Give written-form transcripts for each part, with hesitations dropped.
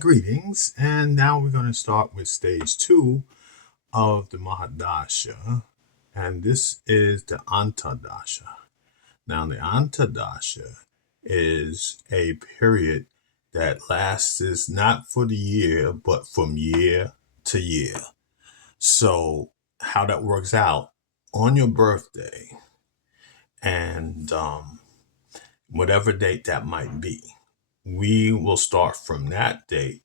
Greetings, and now we're going to start with stage 2 of the Mahadasha, and this is the Antardasha. Now, the Antardasha is a period that lasts is not for the year, but from year to year. So, how that works out on your birthday, and whatever date that might be, we will start from that date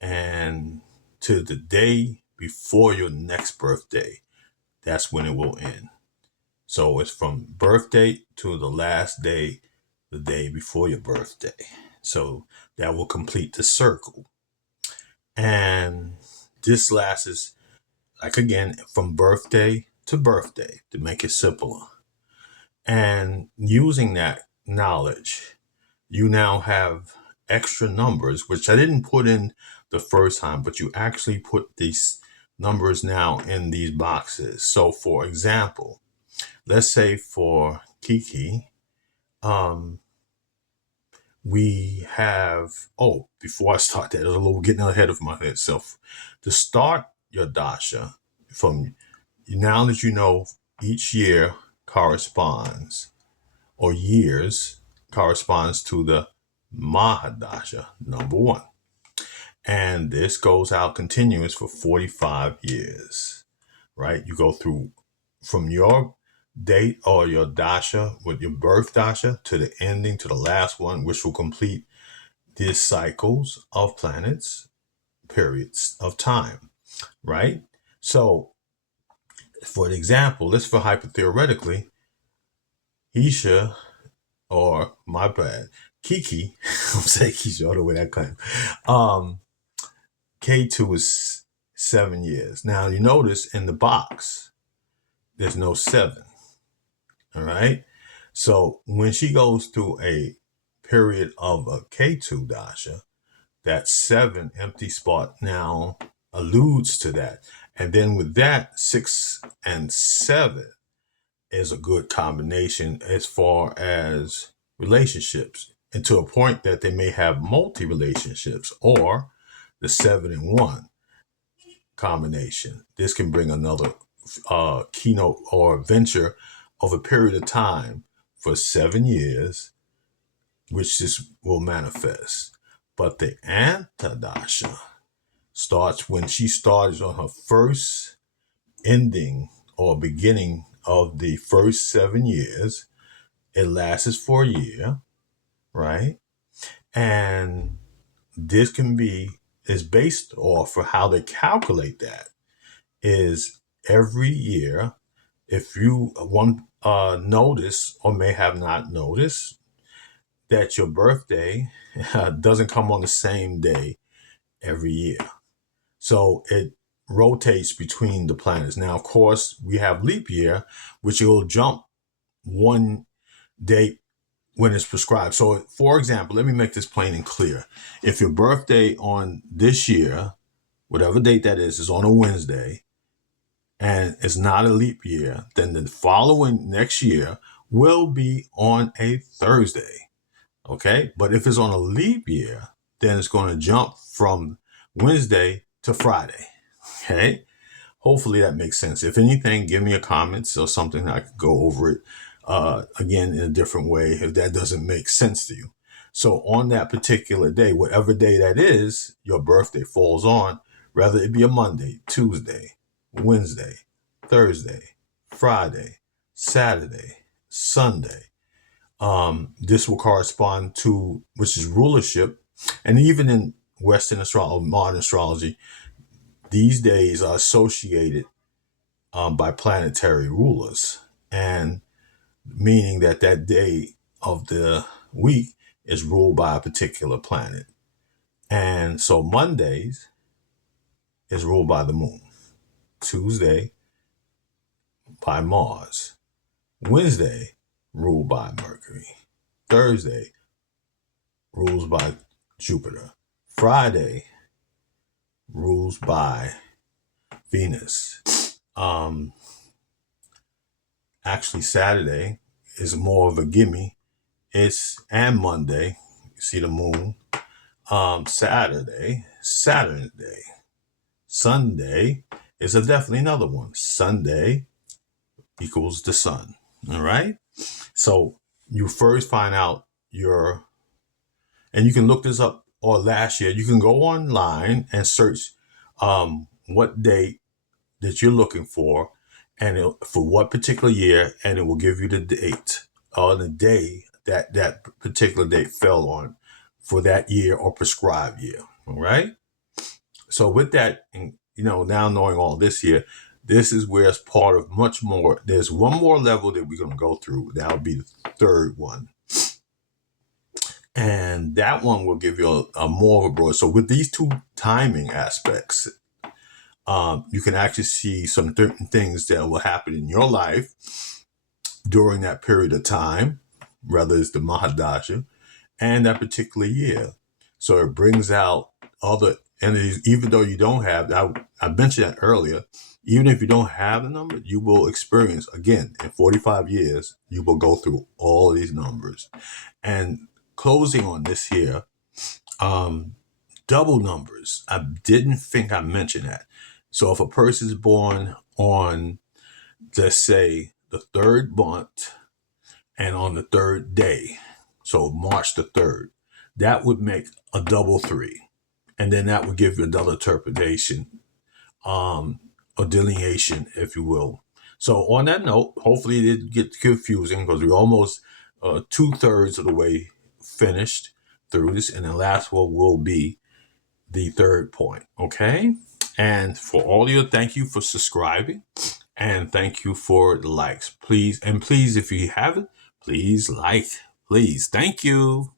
and to the day before your next birthday. That's when it will end. So it's from birth date to the last day, the day before your birthday. So that will complete the circle. And this lasts, like again, from birthday to make it simpler. And using that knowledge, you now have extra numbers, which I didn't put in the first time, but you actually put these numbers now in these boxes. So for example, let's say for Kiki, we have, before I start that, I was a little getting ahead of myself. To start your dasha, from now that you know each year corresponds, or years corresponds to the Mahadasha, number 1. And this goes out continuous for 45 years, right? You go through from your date or your dasha with your birth dasha to the ending, to the last one, which will complete these cycles of planets, periods of time, right? So, for example, let's for hypotheoretically, Isha, or my bad, Kiki, I'm saying Keisha all the way that kind. K2 is 7 years. Now you notice in the box, there's no 7. All right. So when she goes through a period of a K2 dasha, that 7 empty spot now alludes to that. And then with that, 6 and 7 is a good combination as far as relationships, and to a point that they may have multi-relationships, or the 7 and 1 combination. This can bring another keynote or venture of a period of time for 7 years, which this will manifest. But the Antardasha starts when she starts on her first ending or beginning of the first 7 years. It lasts for a year, right? And this is based off of how they calculate that is every year. If you notice or may have not noticed that your birthday doesn't come on the same day every year. So it rotates between the planets. Now, of course, we have leap year, which will jump one day when it's prescribed. So, for example, let me make this plain and clear. If your birthday on this year, whatever date that is on a Wednesday, and it's not a leap year, then the following next year will be on a Thursday. Okay? But if it's on a leap year, then it's going to jump from Wednesday to Friday. Okay? Hopefully that makes sense. If anything, give me a comment or something. I could go over it again in a different way if that doesn't make sense to you. So on that particular day, whatever day that is, your birthday falls on, whether it be a Monday, Tuesday, Wednesday, Thursday, Friday, Saturday, Sunday. This will correspond to, which is rulership. And even in Western astrology, modern astrology, these days are associated by planetary rulers, and meaning that that day of the week is ruled by a particular planet. And so Mondays is ruled by the moon, Tuesday by Mars, Wednesday ruled by Mercury, Thursday rules by Jupiter, Friday rules by Venus. Actually, Saturday is more of a gimme. And Monday, you see the moon. Saturday, Saturday, Sunday is definitely another one. Sunday equals the sun. All right. So you first find out and you can look this up, or last year, you can go online and search what date that you're looking for, and for what particular year, and it will give you the date or the day that particular date fell on for that year or prescribed year. All right. So with that, now knowing all this here, this is where it's part of much more. There's one more level that we're going to go through. That'll be the third one. And that one will give you a more of a broad. So with these two timing aspects, you can actually see some certain things that will happen in your life during that period of time, whether it's the Mahadasha and that particular year. So it brings out other entities, even though you don't have, I mentioned that earlier, even if you don't have the number, you will experience, again, in 45 years, you will go through all of these numbers. And closing on this here, double numbers. I didn't think I mentioned that. So if a person is born on, let's say, the third month and on the third day, so March the 3rd, that would make a double 3. And then that would give you another interpretation, or delineation, if you will. So on that note, hopefully it didn't get confusing, because we're almost 2/3 of the way finished through this. And the last one will be the third point. Okay. And for all of you, thank you for subscribing, and thank you for the likes. Please, if you haven't, please like, please. Thank you.